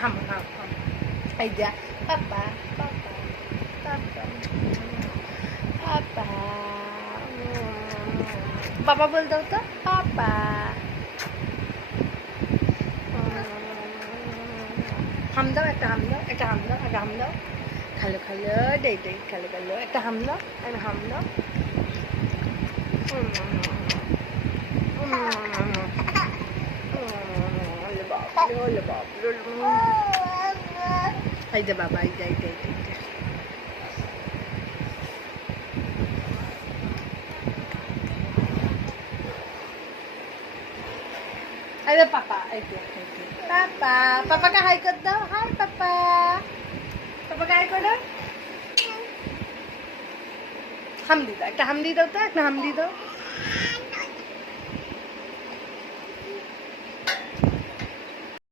হাম হাম হাম। এই যা পাপা পাপা পাপা পাপা পাপা বল দাও তো পাপা। হাম দাও, একটা হাম দাও, একটা হাম দাও, একটা হাম দাও। খালো খালো দেই দেই খালো খালো, একটা হাম দাও, একটা হাম দাও। এই যে বাবা, এই যে এই যে এই যে अरे पापा पापा पापा का हाय कर दो हाय पापा पापा का हाय करो हम दी दो एक हम दी दो तो एक हम दी दो